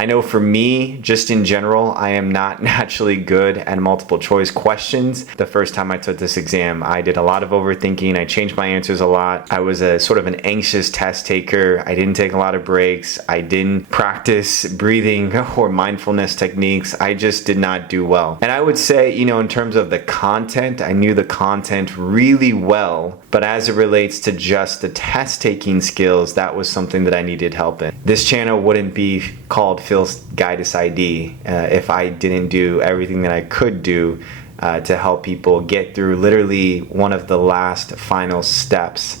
I know for me, just in general, I am not naturally good at multiple choice questions. The first time I took this exam, I did a lot of overthinking. I changed my answers a lot. I was a sort of an anxious test taker. I didn't take a lot of breaks. I didn't practice breathing or mindfulness techniques. I just did not do well. And I would say, in terms of the content, I knew the content really well, but as it relates to just the test taking skills, that was something that I needed help in. This channel wouldn't be called Phil's Guide to PsyD if I didn't do everything that I could do to help people get through literally one of the last final steps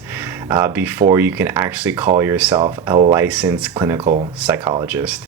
before you can actually call yourself a licensed clinical psychologist.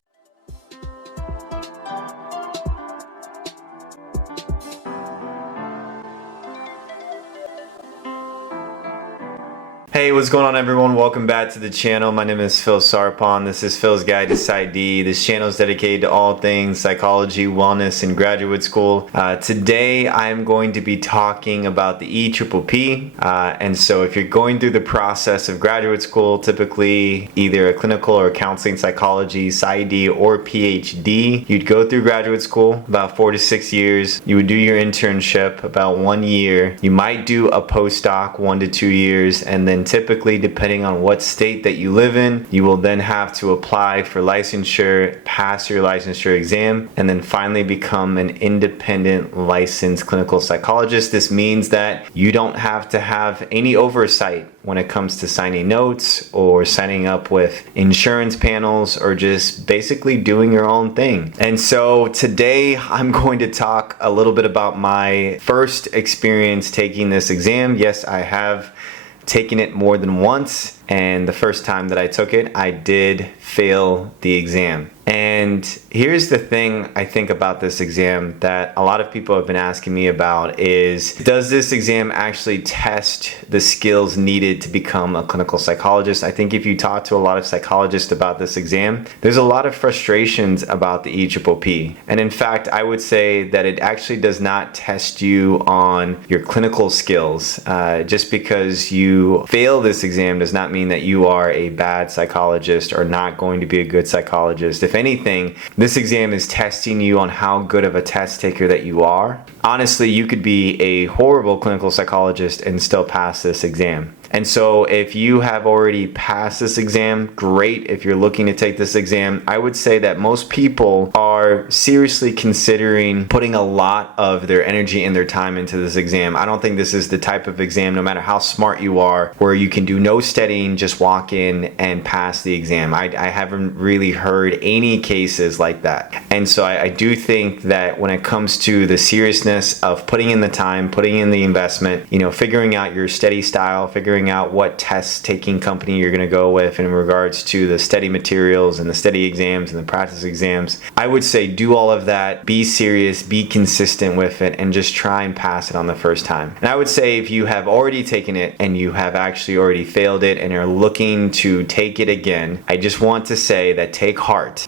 Hey, what's going on, everyone? Welcome back to the channel. My name is Phil Sarpon. This is Phil's Guide to PsyD. This channel is dedicated to all things psychology, wellness, and graduate school. Today, I'm going to be talking about the EPPP. And so if you're going through the process of graduate school, typically either a clinical or counseling psychology, PsyD, or PhD, you'd go through graduate school about 4 to 6 years. You would do your internship about 1 year. You might do a postdoc 1 to 2 years, and then typically, depending on what state that you live in, you will then have to apply for licensure, pass your licensure exam, and then finally become an independent licensed clinical psychologist. This means that you don't have to have any oversight when it comes to signing notes or signing up with insurance panels or just basically doing your own thing. And so today I'm going to talk a little bit about my first experience taking this exam. Yes, I have taken it more than once, and the first time that I took it, I did fail the exam. And here's the thing I think about this exam that a lot of people have been asking me about is, does this exam actually test the skills needed to become a clinical psychologist? I think if you talk to a lot of psychologists about this exam, there's a lot of frustrations about the EPPP. And in fact, I would say that it actually does not test you on your clinical skills. Just because you fail this exam does not mean that you are a bad psychologist or not going to be a good psychologist. If anything, this exam is testing you on how good of a test taker that you are. Honestly, you could be a horrible clinical psychologist and still pass this exam. And so if you have already passed this exam, great. If you're looking to take this exam, I would say that most people are seriously considering putting a lot of their energy and their time into this exam. I don't think this is the type of exam, no matter how smart you are, where you can do no studying, just walk in and pass the exam. I haven't really heard any cases like that. And so I do think that when it comes to the seriousness of putting in the time, putting in the investment, figuring out your study style, figuring out what test taking company you're going to go with in regards to the study materials and the study exams and the practice exams, I would say do all of that, be serious, be consistent with it, and just try and pass it on the first time. And I would say if you have already taken it and you have actually already failed it and are looking to take it again, I just want to say that take heart.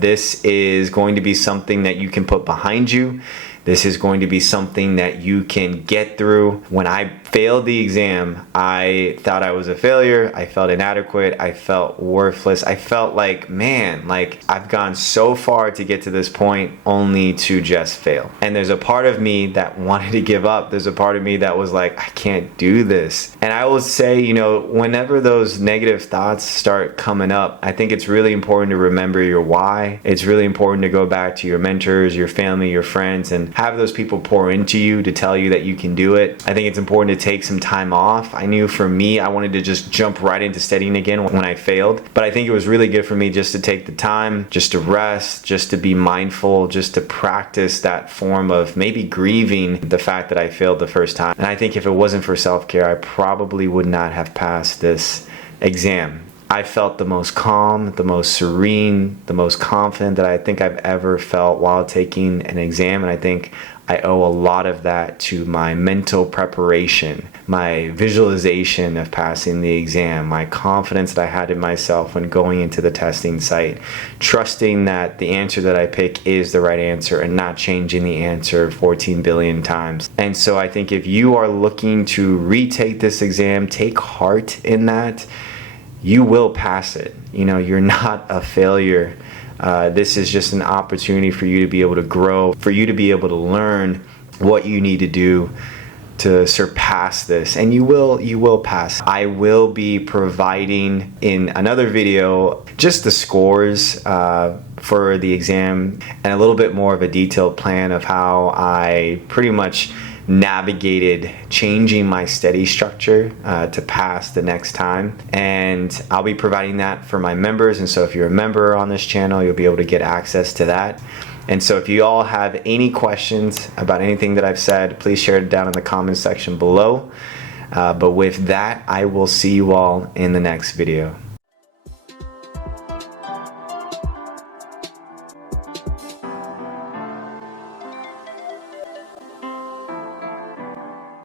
This is going to be something that you can put behind you. This is going to be something that you can get through. When I failed the exam, I thought I was a failure. I felt inadequate. I felt worthless. I felt like, man, I've gone so far to get to this point only to just fail. And there's a part of me that wanted to give up. There's a part of me that was like, I can't do this. And I will say, whenever those negative thoughts start coming up, I think it's really important to remember your why. It's really important to go back to your mentors, your family, your friends, and have those people pour into you to tell you that you can do it. I think it's important to take some time off. I knew for me, I wanted to just jump right into studying again when I failed. But I think it was really good for me just to take the time, just to rest, just to be mindful, just to practice that form of maybe grieving the fact that I failed the first time. And I think if it wasn't for self-care, I probably would not have passed this exam. I felt the most calm, the most serene, the most confident that I think I've ever felt while taking an exam. And I think I owe a lot of that to my mental preparation, my visualization of passing the exam, my confidence that I had in myself when going into the testing site, trusting that the answer that I pick is the right answer and not changing the answer 14 billion times. And so I think if you are looking to retake this exam, take heart in that. You will pass it. You're not a failure. This is just an opportunity for you to be able to grow, for you to be able to learn what you need to do to surpass this, and you will pass. I will be providing in another video just the scores for the exam and a little bit more of a detailed plan of how I pretty much navigated changing my study structure to pass the next time. And I'll be providing that for my members, and so if you're a member on this channel, you'll be able to get access to that. And so if you all have any questions about anything that I've said, please share it down in the comments section below. But with that, I will see you all in the next video.